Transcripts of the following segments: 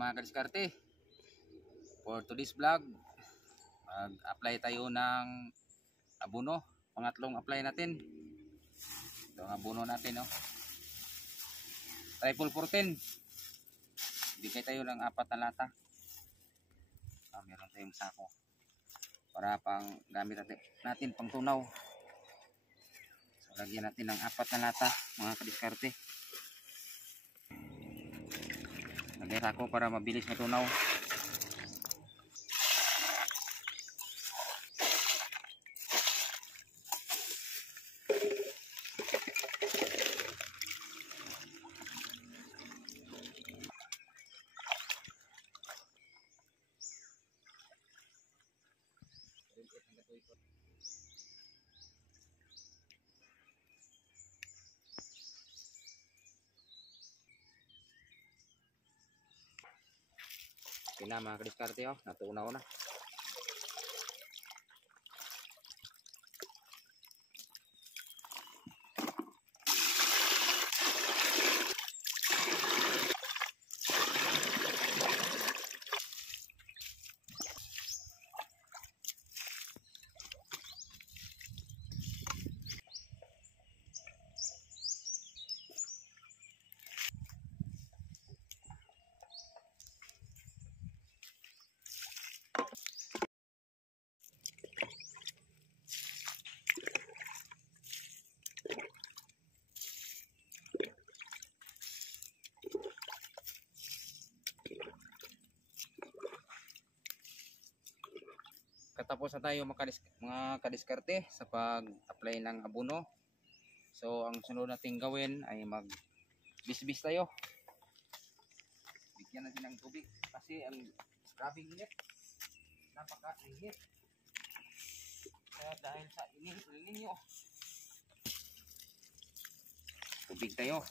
mga kadiskarte. For today's vlog, mag-apply tayo ng abono. Pangatlong apply natin. Ito ang abono natin, no? Triple 14. Bigay tayo ng 4 na lata. Meron tayong sako para pang gamit natin pang tunaw. So, lagyan natin ng 4 na lata, mga kadiskarte. Lagyan ako para mabilis matunaw. Okay na mga kadiskarte, oh, natunaw na. Katapos na tayo mga kadiskarte sa pag-apply ng abono. So ang sunod nating gawin ay mag-bisbis tayo. Bigyan natin ng tubig kasi ang grabing init. Napaka-init. Kaya dahil sa init ninyo, tubig tayo.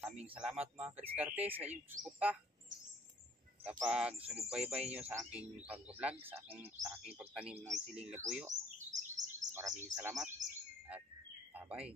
Maraming salamat mga kadiskarte sa iyong suporta sa pagsubaybay nyo sa aking pag-vlog, sa aking pagtanim ng siling labuyo. Maraming salamat at bye.